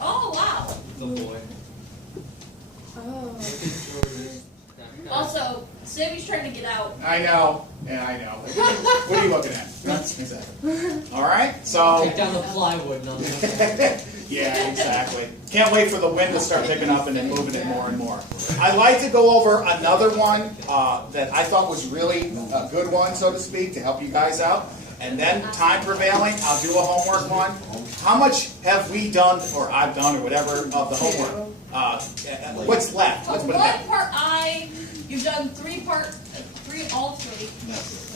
Oh, wow. The boy. Oh. Also, Sammy's trying to get out. I know, yeah, I know. What are you looking at? Exactly. All right, so. Take down the plywood and all that. Yeah, exactly. Can't wait for the wind to start picking up and then moving it more and more. I'd like to go over another one that I thought was really a good one, so to speak, to help you guys out. And then, time prevailing, I'll do a homework one. How much have we done, or I've done, or whatever, of the homework? What's left? Let's put it One back. part I, you've done all three.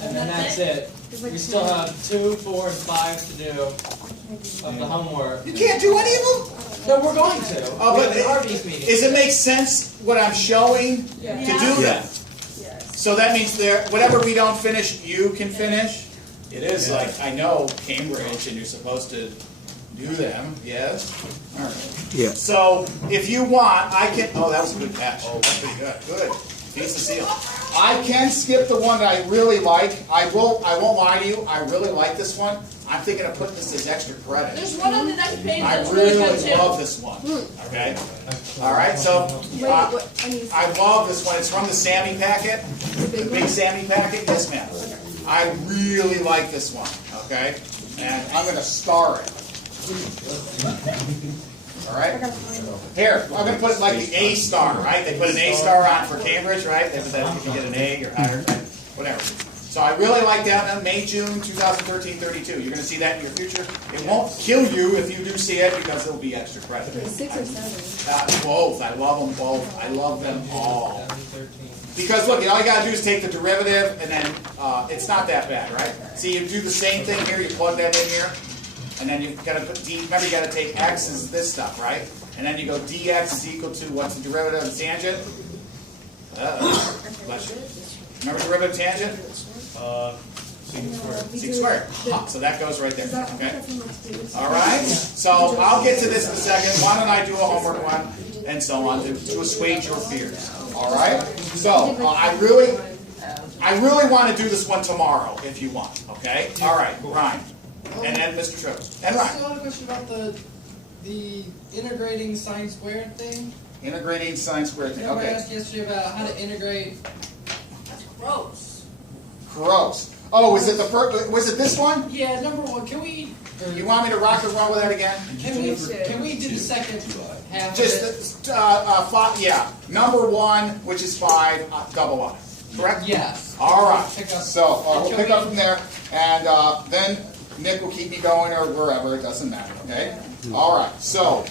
And then that's it. We still have 2, 4, and 5 to do of the homework. You can't do any of them? No, we're going to. Oh, but the Arby's meeting. Does it make sense what I'm showing to do that? Yes. So that means whatever we don't finish, you can finish? It is like, I know Cambridge, and you're supposed to do them, yes? All right. Yeah. So if you want, I can, oh, that was a good catch. Oh, that's pretty good. Good. Piece of seal. I can skip the one that I really like. I won't lie to you. I really like this one. I'm thinking of putting this as extra credit. There's one on the next page I that's really really good too. love this one. Okay? All right, so I love this one. It's from the Sammy packet, the big Sammy packet. Yes, ma'am. I really like this one. Okay? And I'm going to star it. All right? Here, I'm going to put it like the A star, right? They put an A star on for Cambridge, right? They put that if you get an A or higher, right? Whatever. So I really like that one, May, June 2013-32. You're going to see that in your future. It won't kill you if you do see it because it'll be extra credit. 6 or 7. Both. I love them both. I love them all. Because look, all you got to do is take the derivative, and then it's not that bad, right? See, you do the same thing here. You plug that in here, and then you've got to put d. Remember, you got to take x as this stuff, right? And then you go dx is equal to what's the derivative of the tangent? Bless you. Remember derivative of tangent? Sec squared. So that goes right there. Okay. All right. So I'll get to this in a second. Why don't I do a homework one and so on to assuage your fears? All right. So I really want to do this one tomorrow if you want. Okay. All right, Ryan, and then Mr. Tripp and I Ryan. still have a question about the integrating sine squared thing. Integrating sine squared thing. Remember I Okay. asked yesterday about how to integrate. That's gross. Gross. Oh, was it the first? Was it this one? Yeah, number 1. Can we? You want me to rock and roll with that again? Can we do the second half? Just yeah. Number 1, which is 5, double I. Correct? Yes. All right. Pick up. So we'll pick up from there, and then Nick will keep me going or wherever. It doesn't matter. Okay. All right. So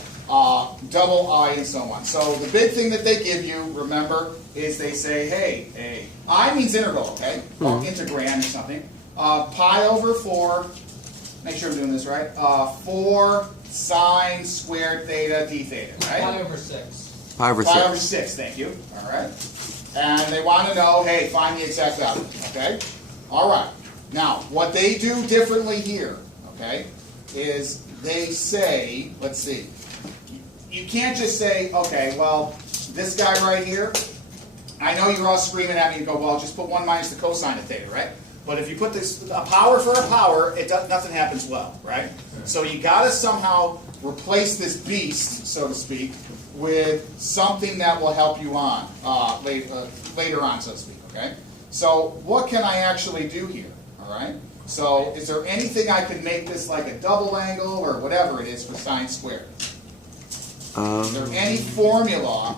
double I and so on. So the big thing that they give you, remember, is they say, hey, I means integral. Okay. Well, integrand or something. Pi over 4. Make sure I'm doing this right. 4 sine squared theta d theta. Right. Pi over 6. Pi over 6. Pi over 6, thank you. All right. And they want to know, hey, find the exact value. Okay? All right. Now, what they do differently here, okay, is they say, let's see, you can't just say, okay, well, this guy right here, I know you're all screaming at me and go, well, just put 1 minus the cosine of theta, right? But if you put this a power for a power, nothing happens well, right? So you got to somehow replace this beast, so to speak, with something that will help you on later on, so to speak. Okay. So what can I actually do here? All right. So is there anything I can make this like a double angle or whatever it is for sine squared? Is there any formula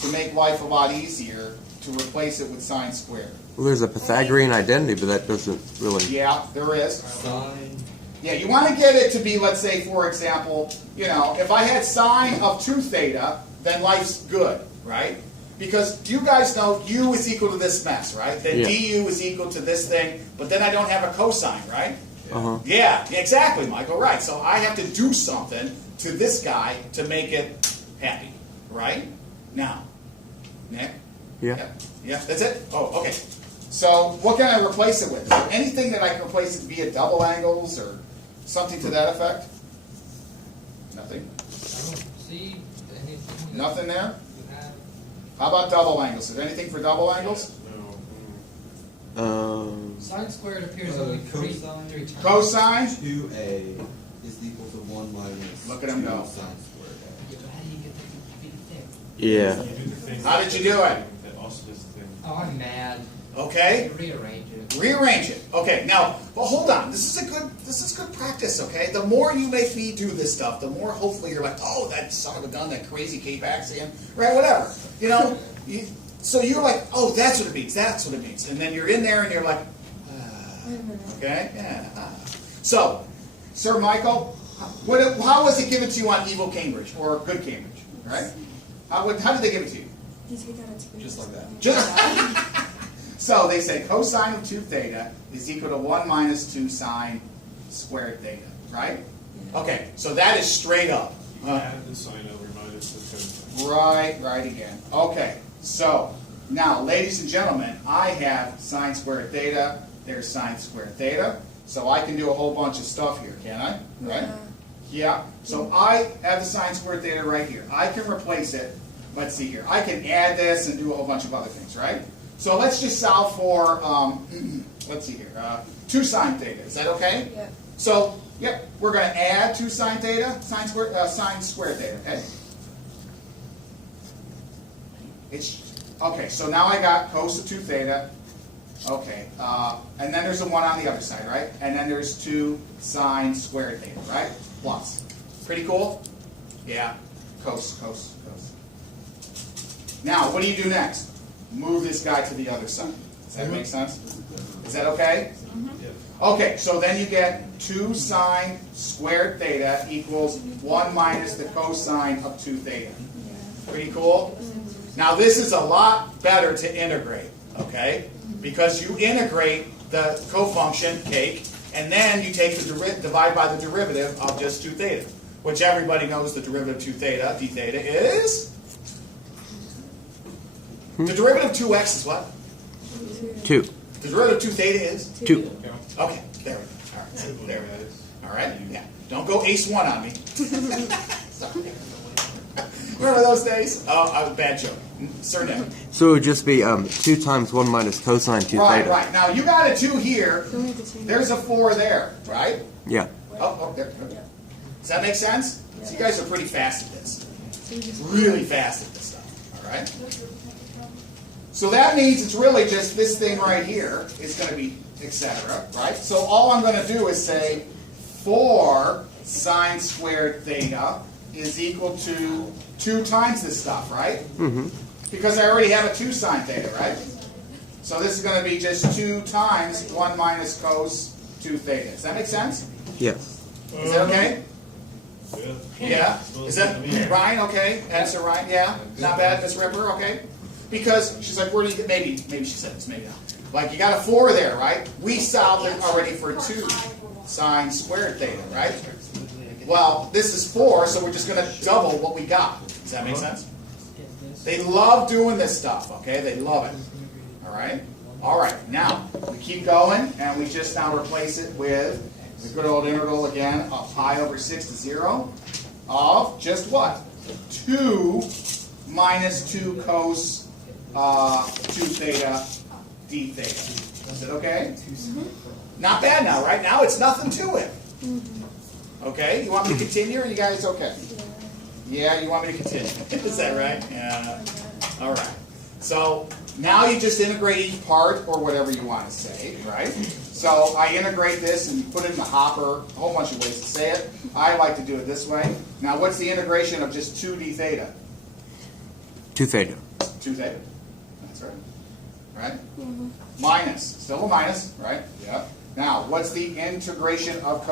to make life a lot easier to replace it with sine squared? Well, there's a Pythagorean identity, but that doesn't really... Yeah, there is. Sine. Yeah, you want to get it to be, let's say, for example, if I had sine of 2 theta, then life's good, right? Because you guys know u is equal to this mess, right? Then Yeah. du is equal to this thing, but then I don't have a cosine, right? Uh-huh. Yeah, exactly, Michael, right. So I have to do something to this guy to make it happy, right? Now, Nick? Yeah. Yeah, that's it? Oh, okay. So what can I replace it with? Is there anything that I can replace it via double angles or something to that effect? Nothing? I don't see anything. Nothing there? You have. How about double angles? Is there anything for double angles? Sine squared appears Uh, only cosine. three times. Cosine? 2a is equal to 1 minus Look at him 2 go. sine squared. Yeah. How did you do it? Oh, I'm mad. Okay. Rearrange it. Rearrange it. Okay, now, well, hold on. This is good practice, okay? The more you make me do this stuff, the more hopefully you're like, oh, that son of a gun, that crazy K-Paxian, right, whatever. You know? So you're like, oh, that's what it means, that's what it means. And then you're in there and you're like, okay, yeah. So, Sir Michael, how was it given to you on evil Cambridge, or good Cambridge, right? How did they give it to you? Just like that. So they say cosine of 2 theta is equal to 1 minus 2 sine squared theta, right? Okay, so that is straight up. Add the sine over minus the cosine. Right again. Okay, so now, ladies and gentlemen, I have sine squared theta, there's sine squared theta, so I can do a whole bunch of stuff here, can I? Right? Yeah, so I have the sine squared theta right here. I can replace it. Let's see here. I can add this and do a whole bunch of other things, right? So let's just solve for, let's see here, 2 sine theta. Is that okay? Yeah. So, yep, we're going to add 2 sine theta, sine squared theta, okay? Okay, so now I got cos of 2 theta. Okay, and then there's a 1 on the other side, right? And then there's 2 sine squared theta, right? Plus. Pretty cool? Yeah. Cos. Now, what do you do next? Move this guy to the other side. Does that make sense? Is that okay? Okay, so then you get 2 sine squared theta equals 1 minus the cosine of 2 theta. Pretty cool? Now, this is a lot better to integrate, okay? Because you integrate the cofunction, cake, and then you take the divide by the derivative of just 2 theta, which everybody knows the derivative of 2 theta, d theta, is? The derivative of 2x is what? 2. The derivative of 2 theta is? 2. Okay, there we go. All right, so there we go. All right, yeah. Don't go ace 1 on me. Sorry. Remember those days? Oh, bad joke. Sir Nick. So it would just be 2 times 1 minus cosine 2 theta. Right. Now, you got a 2 here. There's a 4 there, right? Yeah. Oh, there. Does that make sense? So you guys are pretty fast at this. Really fast at this stuff, all right? So that means it's really just this thing right here is going to be etc., right? So all I'm going to do is say 4 sine squared theta is equal to 2 times this stuff, right? Mm-hmm. Because I already have a 2 sine theta, right? So this is going to be just 2 times 1 minus cos 2 theta. Does that make sense? Yes. Is that okay? Yeah. Yeah? Is that Ryan okay? Answer Ryan? Yeah? Not bad, Miss Ripper? Okay? Because she's like, where do you get, maybe she said this, maybe not. Like, you got a 4 there, right? We solved it already for 2 sine squared theta, right? Well, this is 4, so we're just going to double what we got. Does that make sense? They love doing this stuff, okay? They love it. All right? All right, now, we keep going, and we just now replace it with the good old integral again of pi over 6 to 0 of just what? 2 minus 2 cos 2 theta d theta. Is it okay? Not bad now, right? Now it's nothing to it. Okay, you want me to continue, or are you guys okay? Yeah, you want me to continue. Is that right? Yeah. All right. So now you just integrate each part, or whatever you want to say, right? So I integrate this and put it in the hopper, a whole bunch of ways to say it. I like to do it this way. Now what's the integration of just 2 d theta? 2 theta. 2 theta. That's right. Right? Minus. Still a minus, right? Yeah. Now, what's the integration of,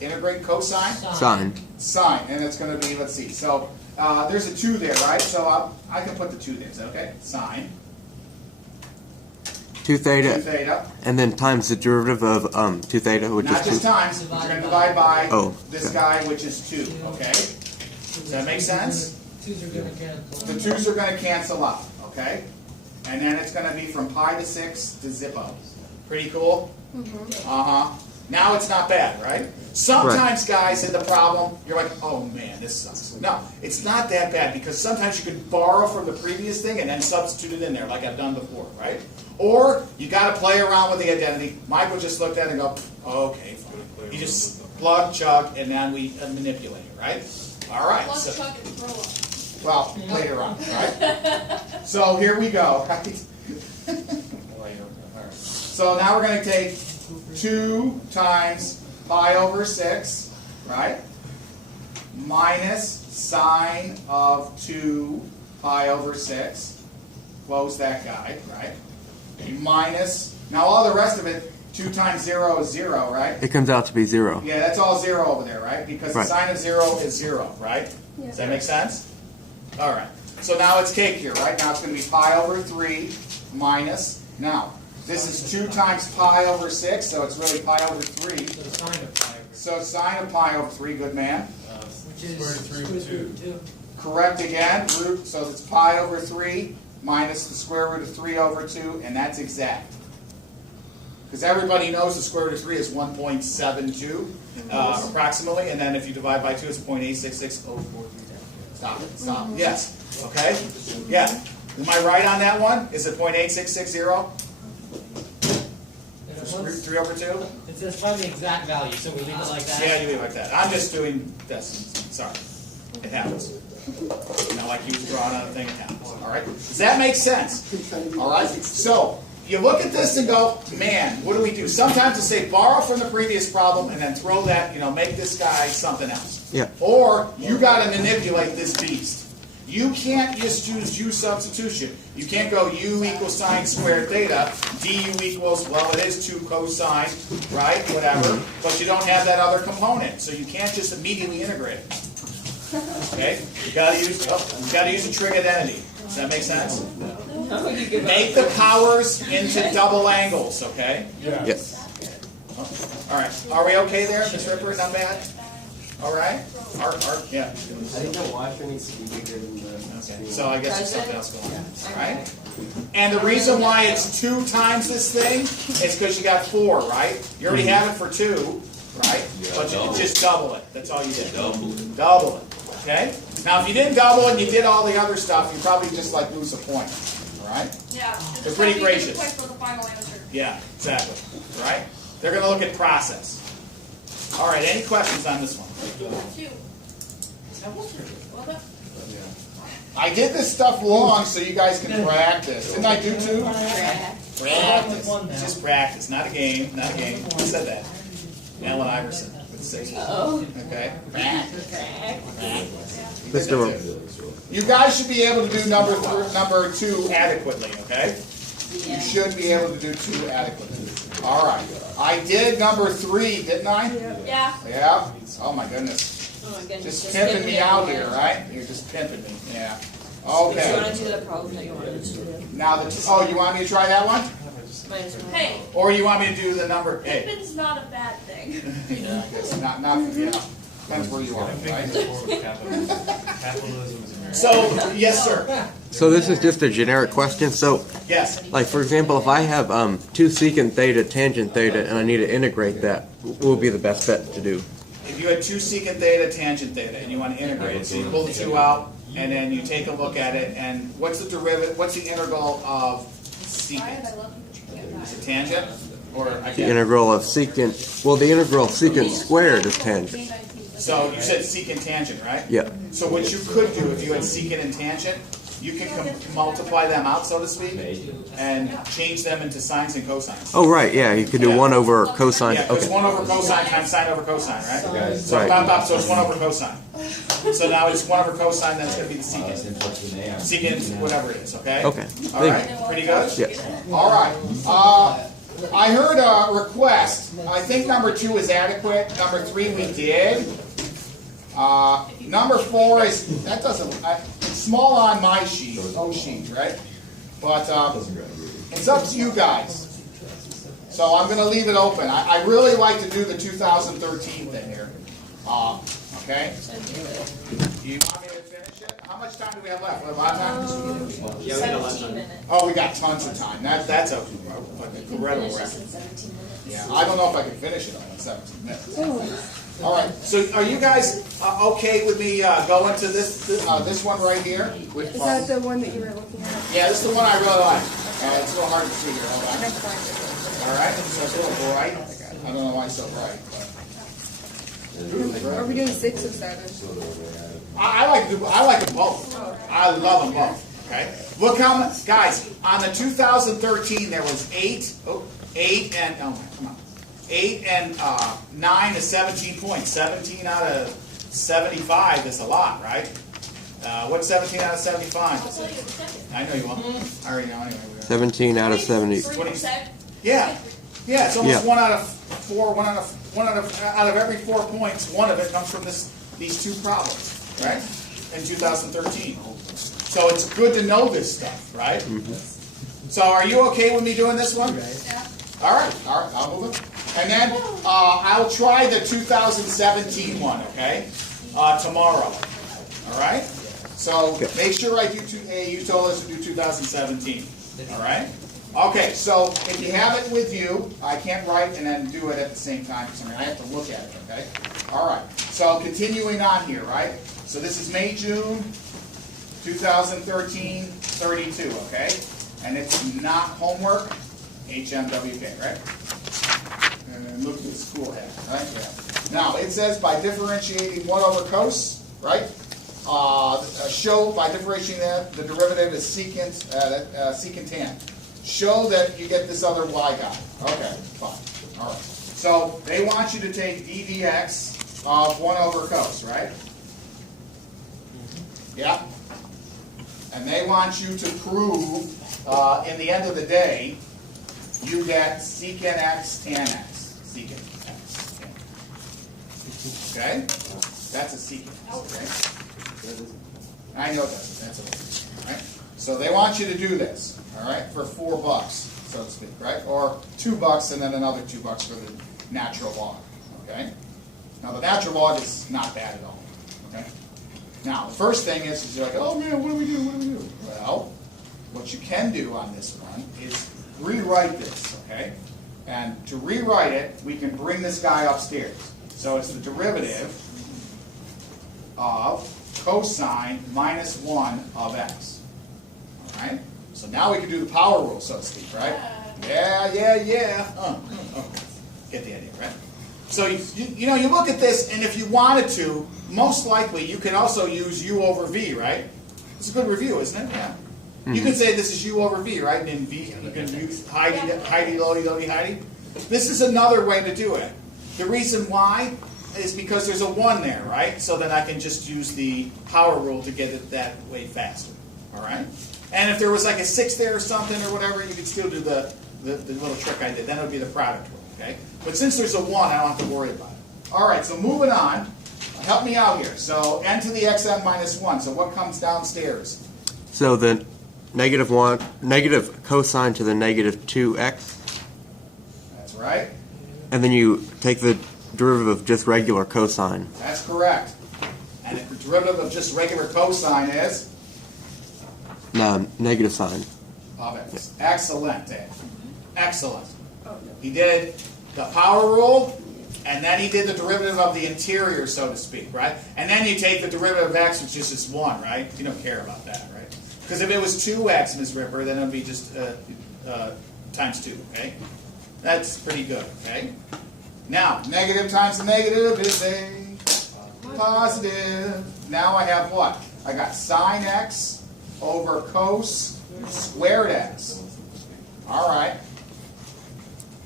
integrate cosine? Sine. Sine, and it's going to be, let's see, so there's a 2 there, right? So I can put the 2 there, is that okay? Sine. 2 theta. 2 theta. And then times the derivative of 2 theta, which Not is 2. just times, we're going to divide by this okay. guy, which is 2, okay? Does that make sense? 2's are going to cancel. The 2's are going to cancel out, okay? And then it's going to be from pi to 6 to zippo. Pretty cool? Now it's not bad, right? Sometimes, guys, in the problem, you're like, oh man, this sucks. No, it's not that bad, because sometimes you could borrow from the previous thing and then substitute it in there, like I've done before, right? Or you got to play around with the identity. Michael just looked at it and go, okay, fine. You just plug, chug, and then we manipulate it, right? All right. Plug, So, chug, and throw up. Well, later on, right? So here we go, right? So now we're going to take 2 times pi over 6, right? Minus sine of 2 pi over 6. Close that guy, right? Minus, now all the rest of it, 2 times 0 is 0, right? It comes out to be 0. Yeah, that's all 0 over there, right? Because the Right. sine of 0 is 0, right? Yeah. Does that make sense? All right. So now it's cake here, right? Now it's going to be pi over 3 minus, now, this is 2 times pi over 6, so it's really pi over 3. So the sine of pi over So sine of pi over 3, good man. which is Square root of 2. Correct again, root, so it's pi over 3 minus the square root of 3 over 2, and that's exact. Because everybody knows the square root of 3 is 1.72 approximately, and then if you divide by 2, it's 0.866043. Stop it, stop. Yes, okay? Yeah. Am I right on that one? Is it 0.8660? And it wants- 3 over 2? It says find the exact value, so we leave it like that. Yeah, you leave it like that. I'm just doing this. Sorry. It happens. Not like you was drawing on a thing, it happens. All right? Does that make sense? All right? So, you look at this and go, man, what do we do? Sometimes to say borrow from the previous problem and then throw that, make this guy something else. Yeah. Or you got to manipulate this beast. You can't just use U substitution. You can't go U equals sine squared theta, du equals, well, it is 2 cosine, right, whatever, but you don't have that other component, so you can't just immediately integrate it. Okay? You got to use a trig identity. Does that make sense? Make the powers into double angles, okay? Yeah. Yes. All right. Are we okay there, Ms. Ripper? Not bad? All right? Yeah. I think the washer needs to be bigger than the. Okay. So I guess there's something else going on. All right? And the reason why it's 2 times this thing is because you got 4, right? You already have it for 2, right? But you just double it. That's all you did. Double it. Okay? Now, if you didn't double it and you did all the other stuff, you probably just like lose a point. All right? Yeah. They're pretty gracious. Point for the final answer. Yeah, exactly. Right? They're going to look at process. All right, any questions on this one? 2. Well done. I did this stuff long so you guys can practice. Didn't I do 2? Practice. It's just practice, not a game. Not a game. Who said that? Alan Iverson with 6. Okay? Practice. Mr. You guys should be able to do number 2 adequately, okay? You should be able to do 2 adequately. All right. I did number 3, didn't I? Yeah. Yeah? Oh my goodness. Oh my goodness. Just pimping me out here, right? You're just pimping me. Yeah. Do you want Okay. to do the problem that you wanted to do? Now you want me to try that one? Minus 1. Hey, Or you want me to do the number? Hey. pimping's not a bad thing. Yeah, I guess not. Depends where you are, right? Capitalism is American. So, yes, sir. So this is just a generic question. So, Yes. like for example, if I have 2 secant theta tangent theta and I need to integrate that, what would be the best bet to do? If you had 2 secant theta, tangent theta, and you want to integrate it, so you pull the 2 out, and then you take a look at it, and what's the derivative? What's the integral of secant? Is it tangent? Or I The can't. integral of secant. Well, the integral of secant squared is tangent. So you said secant tangent, right? Yeah. So what you could do if you had secant and tangent, you can multiply them out, so to speak, and change them into sines and cosines. Oh, right. Yeah, you could do 1 over cosine. Yeah, because Okay. 1 over cosine times sine over cosine, right? So Right. so it's 1 over cosine. So now it's 1 over cosine, that's going to be the secant. Secant, whatever it is, okay? Okay. All Thank right, pretty good? Yes. All right. I heard a request. I think number 2 is adequate. Number 3 we did. Number 4 is, that doesn't, it's small on my sheet, right? But it's up to you guys. So I'm going to leave it open. I really like to do the 2013 thing here. Okay? You want me to finish it? How much time do we have left? We have a lot of time? 17 minutes. Oh, we got tons of time. That's a incredible record. Yeah, I don't know if I can finish it in 17 minutes. All right. So, are you guys okay with me going to this one right here? Is that the one that you were looking at? Yeah, this is the one I really like. It's a little hard to see here. Hold on. All right. So it's a little bright. I don't know why it's so bright. Are we doing 6 or 7? I like them both. Oh, I love them both. Okay. Look how much, guys. On the 2013, there was 8 and 9 is 17 points. 17 out of 75 is a lot, right? What's 17 out of 75? I'll tell you in a second. I know you won't. I already know anyway. 17 out of 70. 3%. Yeah, yeah. It's almost Yeah. 1 out of 4. Out of every 4 points, one of it comes from these two problems, right? In 2013. So it's good to know this stuff, right? So are you okay with me doing this one? Yeah. All right, I'll move it. And then I'll try the 2017 one, okay? Tomorrow. All right? So make sure I do you told us to do 2017. All right? Okay, so if you have it with you, I can't write and then do it at the same time for some reason. I have to look at it, okay? All right, so continuing on here, right? So this is May, June 2013, 32, okay? And it's not homework, HMWK, right? And look at the school hat, right? Yeah. Now, it says by differentiating 1 over cos, right? Show by differentiating that the derivative is secant tan. Show that you get this other y guy. Okay, fine. All right. So they want you to take d dx of 1 over cos, right? Yeah. And they want you to prove, in the end of the day, you get secant x tan x. Secant x tan. Okay? That's a secant. Okay? I know that. That's a right? So they want you to do this, all right, for $4, so to speak, right? Or $2 and then another $2 for the natural log. Okay? Now the natural log is not bad at all. Okay? Now the first thing is you're like, oh man, what do we do? What do we do? Well, what you can do on this one is rewrite this, okay? And to rewrite it, we can bring this guy upstairs. So it's the derivative of cosine minus 1 of x. All right? So now we can do the power rule, so to speak, right? Yeah. Get the idea, right? So you know, you look at this, and if you wanted to, most likely you can also use u over v, right? It's a good review, isn't it? Yeah. You can say this is u over v, right? And v, you can use Heidi, Lodi, Heidi. This is another way to do it. The reason why is because there's a 1 there, right? So then I can just use the power rule to get it that way faster. All right? And if there was like a 6 there or something or whatever, you could still do the little trick I did. Then it would be the product rule, okay? But since there's a 1, I don't have to worry about it. All right, so moving on. Help me out here. So n to the xn minus 1. So what comes downstairs? So the negative cosine to the negative 2x, That's right. and then you take the derivative of just regular cosine. That's correct. And if the derivative of just regular cosine is? No, negative sign. Of x. Excellent, Dan. Excellent. He did the power rule, and then he did the derivative of the interior, so to speak, right? And then you take the derivative of x, which is just 1, right? You don't care about that, right? Because if it was 2x, Ms. Ripper, then it would be just times 2, okay? That's pretty good, okay? Now, negative times the negative is a positive. Now I have what? I got sine x over cos squared x. All right.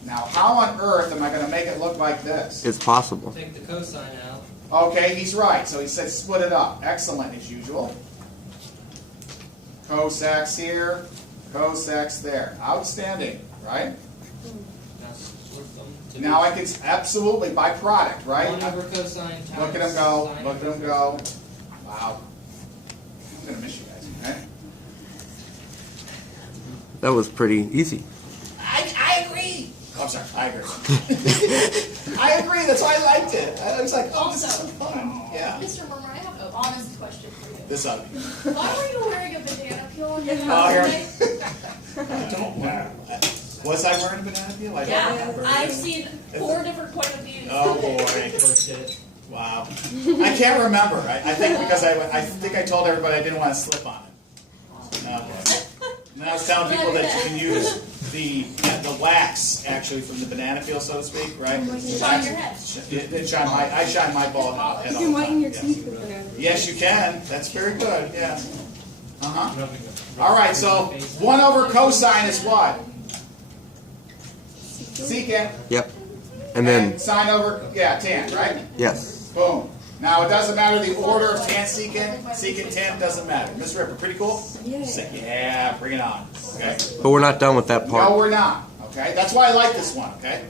Now, how on earth am I going to make it look like this? It's possible. Take the cosine out. Okay, he's right. So he said split it up. Excellent, as usual. Cos x here, cos x there. Outstanding, right? Now split them to Now I can absolutely by product, right? 1 over cosine times Look at him go. sine Look at him go. Wow. I'm going to miss you guys, okay? That was pretty easy. I agree. Oh, I'm sorry. I agree. I agree. That's why I liked it. I was like, oh, this is so fun. Yeah. Mr. Murmer, I have an honest question for you. This up. Why were you wearing a banana peel on your Oh, house here. today? I don't know. Was I wearing a banana peel? I don't Yeah, remember. I've seen 4 different point of views. Oh boy. Wow. I can't remember. I think because I think I told everybody I didn't want to slip on it. And then I was telling people that you can use the wax actually from the banana peel, so to speak, right? Shine your head. I shine my bald head You all can the whiten time. your Yes. teeth with banana. Yes, you can. That's very good. Yeah. Uh-huh. All right, so 1 over cosine is what? Secant. Yep. And then, sine over, yeah, tan, right? yes. Boom. Now, it doesn't matter the order of tan secant. Secant tan doesn't matter. Miss Ripper, pretty cool? Yeah, bring it on. Okay. But we're not done with that No, part. we're not. Okay. That's why I like this one. Okay.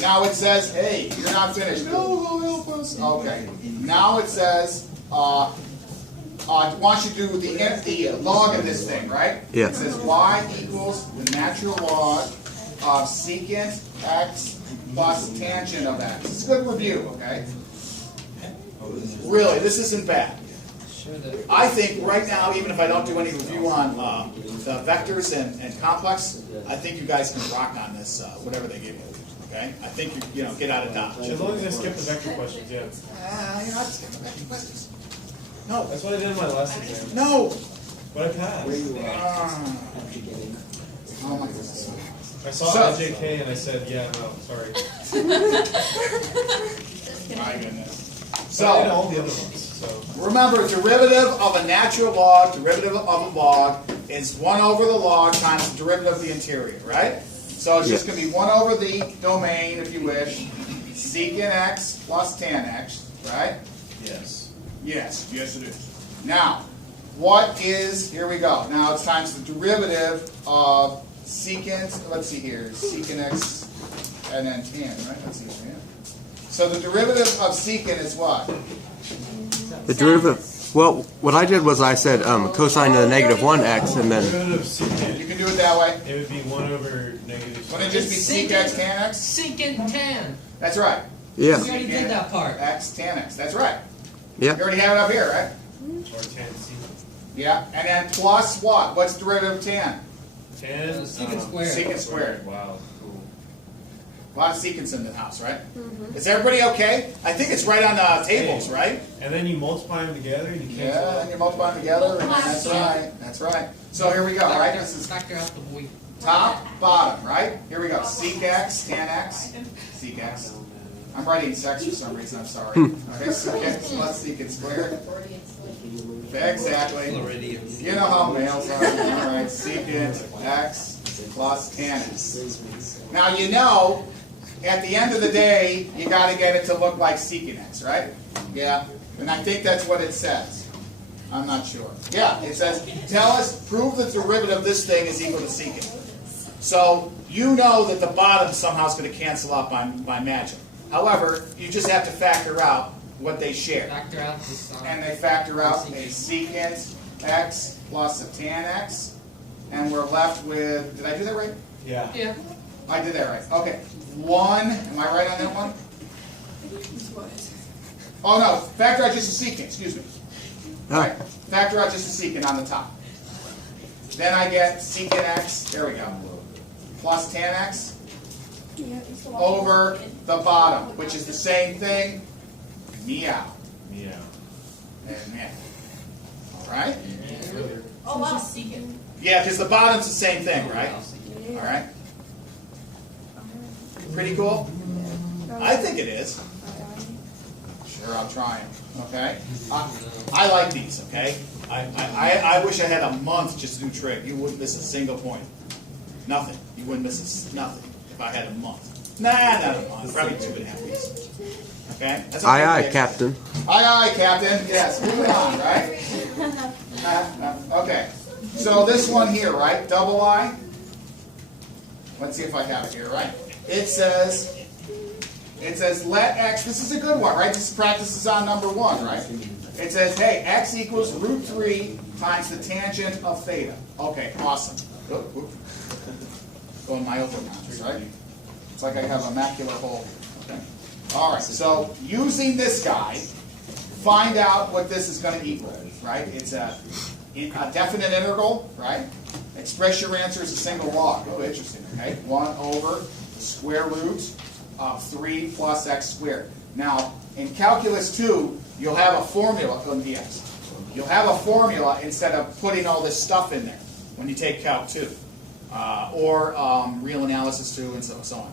Now it says, hey, you're not finished. No, help us. Okay. Now it says, wants you to do the log of this thing, right? Yeah. It says y equals the natural log of secant x plus tangent of x. It's a good review, okay? Really, this isn't bad. I think right now, even if I don't do any review on the vectors and complex, I think you guys can rock on this, whatever they give you. Okay? I think you get out of dodge. As long as I skip the vector questions, yeah. I skip the vector questions. No. That's what I did in my last exam. No. But I passed. Oh my goodness. I saw LJK and I said, yeah, no, sorry. My goodness. So I did So, all the other ones. So remember, derivative of a natural log, derivative of a log, is 1 over the log times the derivative of the interior, right? So it's just going to be 1 over the domain, if you wish, secant x plus tan x, right? yes. Yes, yes it is. Now, what is, here we go. Now it's times the derivative of secant, let's see here, secant x and then tan, right? Let's see here. So the derivative of secant is what? The derivative, well, what I did was I said cosine of the negative 1x, and then, Derivative of secant, You can do it that way. it would be 1 over negative. Wouldn't it just be sec x tan x? Secant tan. That's right. yeah, We already did that part. X tan x. That's right. yeah. You already have it up here, right? Or tan secant. Yeah. And then plus what? What's the derivative of tan? Tan Secant squared. Secant squared. Wow, cool. A lot of secants in the house, right? Is everybody okay? I think it's right on the tables, right? And then you multiply them together and you cancel Yeah, out. and you multiply them together, and that's right. That's right. So here we go, right? This is Factor out the boy. top, bottom, right? Here we go. Sec x, tan x, sec x. I'm writing sex for some reason, I'm sorry. Okay, sec x plus secant squared. Exactly. You know how males are. All right, secant x plus tan x. Now you know, at the end of the day, you got to get it to look like secant x, right? Yeah. And I think that's what it says. I'm not sure. Yeah, it says, tell us, prove the derivative of this thing is equal to secant. So you know that the bottom somehow is going to cancel out by magic. However, you just have to factor out what they share. Factor out this. And they factor out a secant x plus a tan x. And we're left with, did I do that right? Yeah. Yeah. I did that right. Okay. 1, am I right on that one? Oh no, factor out just a secant, excuse me. Right. Factor out just a secant on the top. Then I get secant x, there we go, plus tan x over the bottom, which is the same thing, meow. Yeah. And meow. Alright? Oh, wow, secant. Yeah, because the bottom's the same thing, right? Alright? Pretty cool? I think it is. Sure, I'm trying. Okay? I like these, okay? I wish I had a month just to do trig. You wouldn't miss a single point. Nothing. You wouldn't miss nothing if I had a month. Nah, not a month. Probably 2.5 weeks. Okay? That's okay. Aye, aye, Captain. Aye, aye, Captain. Yes, moving on, right? Okay. So this one here, right? Double I. Let's see if I have it here, right? It says let x, this is a good one, right? This practice is on number 1, right? It says, hey, x equals root 3 times the tangent of theta. Okay, awesome. Going my open mouse, right? It's like I have a macular hole. Okay. All right, so using this guy, find out what this is going to equal, right? It's a definite integral, right? Express your answer as a single log. Oh, interesting, okay? 1 over the square root of 3 plus x squared. Now, in calculus 2, you'll have a formula on dx. You'll have a formula instead of putting all this stuff in there when you take calc 2. Or real analysis 2 and so on.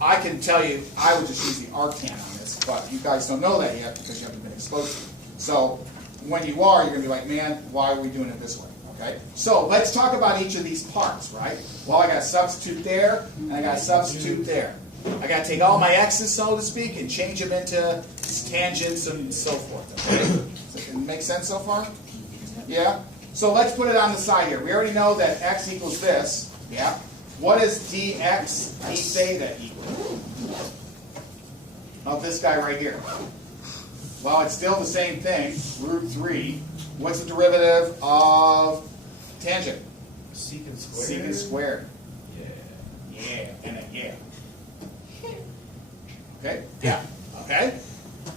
I can tell you, I would just use the arctan on this. this, but you guys don't know that yet because you haven't been exposed to it. So when you are, you're going to be like, man, why are we doing it this way? Okay? So let's talk about each of these parts, right? Well, I got a substitute there, and I got a substitute there. I got to take all my x's, so to speak, and change them into tangents and so forth. Okay? Does it make sense so far? Yeah? So let's put it on the side here. We already know that x equals this. Yeah? What is dx d theta equal? Of this guy right here. Well, it's still the same thing, root 3. What's the derivative of tangent? Secant squared. Secant squared. Yeah. Yeah, and a yeah. Okay? Yeah. Okay?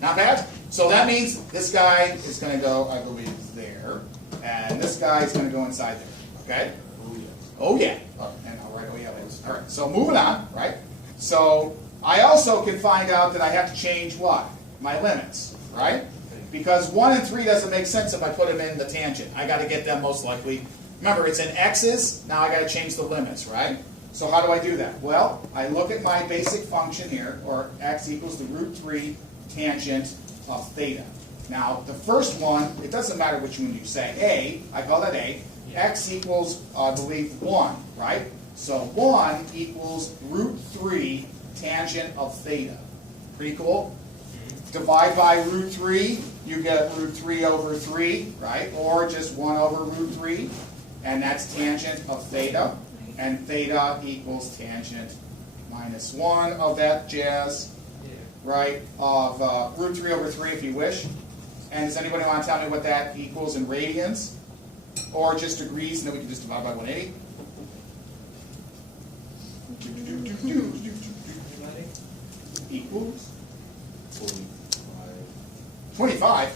Not bad? So that means this guy is going to go, I believe, there. And this guy is going to go inside there. Okay? Oh yes. Oh yeah. Oh, and I'll write oh yeah later. All right. So moving on, right? So I also can find out that I have to change what? My limits, right? Because 1 and 3 doesn't make sense if I put them in the tangent. I got to get them most likely. Remember, it's in x's. Now I got to change the limits, right? So how do I do that? Well, I look at my basic function here, or x equals the root 3 tangent of theta. Now, the first one, it doesn't matter which one you say. A, I call that A. X equals, I believe, 1, right? So 1 equals root 3 tangent of theta. Pretty cool? Divide by root 3, you get root 3 over 3, right? Or just 1 over root 3, and that's tangent of theta. And theta equals tangent minus 1 of that jazz, right? Of root 3 over 3 if you wish. And does anybody want to tell me what that equals in radians? Or just degrees, and then we can just divide by 180? Equals 25.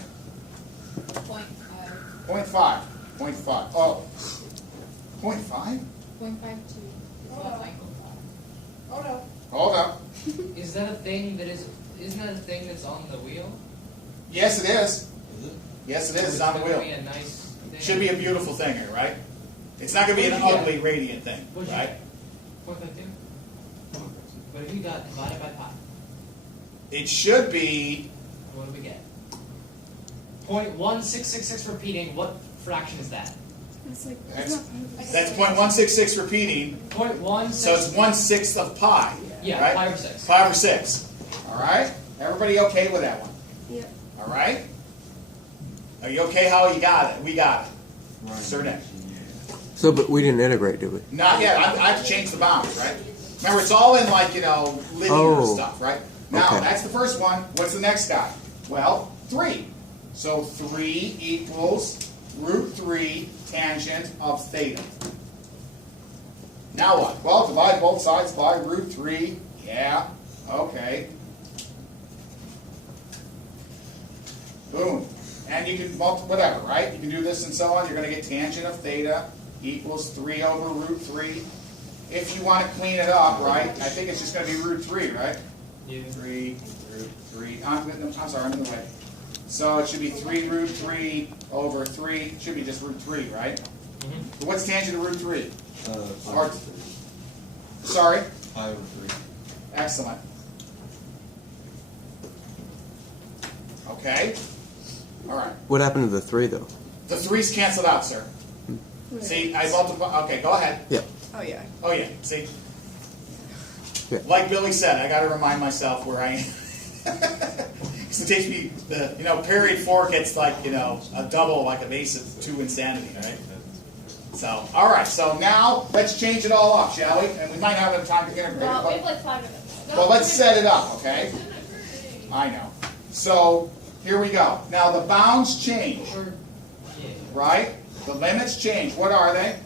0.5. 0.5. Oh. 0.5? 0.52. Hold up. Hold up. Is that a thing that isn't that a thing that's on the wheel? Yes, it is. Yes, it is. It's on the gonna wheel. be a nice thing. Should be a beautiful thing here, right? It's not going to be an ugly radiant thing, What'd you right? get? 0.52? What have you got divided by pi? It should be, What do we get? 0.1666 repeating. What fraction is that? It's like, That's- it's not part of that's 0.166 repeating, 0.16. so it's 1/6 of pi, yeah, right? 5 or 6. 5 or 6. All right? Everybody okay with that one? Yep. All right? Are you okay how you got it? We got it. Sir Nick. So, but we didn't integrate, did we? Not yet. I have to change the bounds, right? Remember, it's all in like, linear Oh. stuff, right? Now, Okay. that's the first one. What's the next guy? Well, 3. So 3 equals root 3 tangent of theta. Now what? Well, divide both sides by root 3. Yeah, okay. Boom. And you can multiply, whatever, right? You can do this and so on. You're going to get tangent of theta equals 3 over root 3. If you want to clean it up, right, I think it's just going to be root 3, right? Yeah. 3 root 3. I'm sorry, I'm in the way. So it should be 3 root 3 over 3. It should be just root 3, right? Mm-hmm. What's tangent of root 3? Or Sorry? 5 over 3. Excellent. Okay. All right. What happened to the 3 though? The 3's canceled out, sir. See, I multiply. Okay, go ahead. Yeah. Oh, yeah. Oh, yeah. See? Yeah. Like Billy said, I got to remind myself where I am. Because it takes me, period 4 gets like, a double, like a base of 2 insanity, right? So, all right. So now let's change it all up, shall we? And we might not have time to integrate it. Well, we But, have like 5 minutes. well, let's set it up, okay? I know. So here we go. Now the bounds change, Or, yeah. right? The limits change. What are they?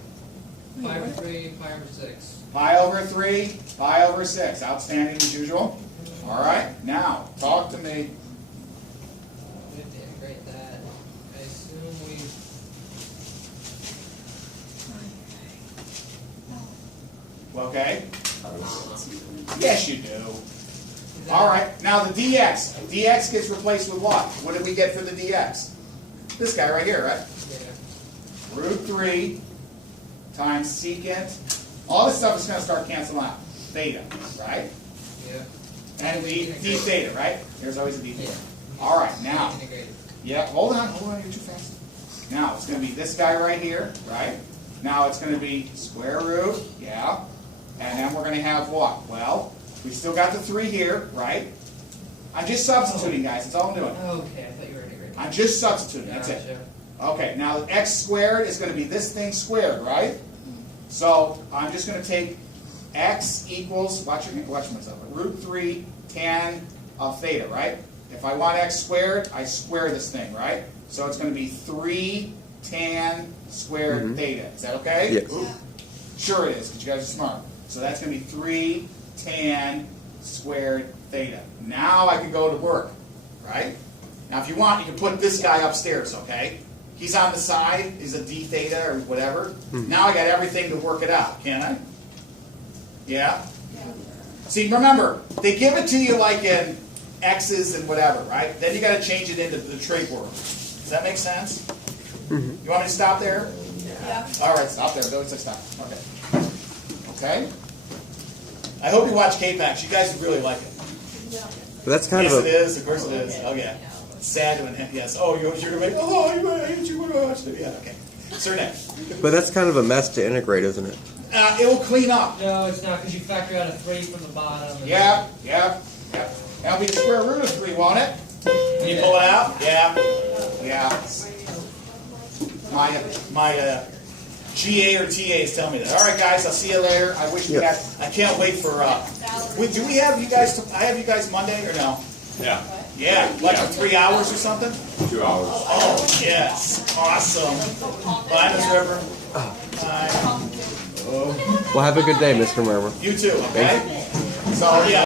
5 over 3, 5 over 6. Pi over 3, pi over 6. Outstanding as usual. All right. Now, talk to me. We have to integrate that. I assume we. Okay? Yes, you do. All right. Now the dx. Dx gets replaced with what? What did we get for the dx? This guy right here, right? Yeah. Root 3 times secant. All this stuff is going to start canceling out. Theta, right? Yeah. And d theta, right? There's always a d theta. All right, now. Integrated. Yeah, hold on, you're too fast. Now, it's going to be this guy right here, right? Now it's going to be square root, yeah. And then we're going to have what? Well, we still got the 3 here, right? I'm just substituting, guys. That's all I'm doing. Okay, I thought you were integrated. I'm just substituting. That's it. Okay, now x squared is going to be this thing squared, right? So I'm just going to take x equals, watch myself, root 3 tan of theta, right? If I want x squared, I square this thing, right? So it's going to be 3 tan squared theta. Is that okay? Yes. Sure it is, because you guys are smart. So that's going to be 3 tan squared theta. Now I can go to work, right? Now if you want, you can put this guy upstairs, okay? He's on the side, he's a d theta or whatever. Now I got everything to work it out, can I? Yeah? See, remember, they give it to you like in x's and whatever, right? Then you got to change it into the trig world. Does that make sense? You want me to stop there? Yeah. All right, stop there. Don't say stop. Okay. Okay? I hope you watch K-Pax. You guys would really like it. But that's kind Yes, of it a is. Of course it is. Oh, yeah. It's sad when, yes. Oh, you're going to make, oh, I hate you when I watched it. Yeah, okay. Sir Nick. but that's kind of a mess to integrate, isn't it? It will clean up. No, it's not, because you factor out a 3 from the bottom. and- Yeah. That'll be the square root of 3, won't it? Can you pull it out? Yeah. My GA or TA is telling me that. All right, guys, I'll see you later. I wish we Yep. had. I can't wait for. Do we have you guys? I have you guys Monday or no? Yeah, Yeah, like for 3 hours or something. 2 hours. Oh yes, awesome. Bye, Ms. River. Bye. Well, have a good day, Mr. Murmer. You too. Okay. So yeah.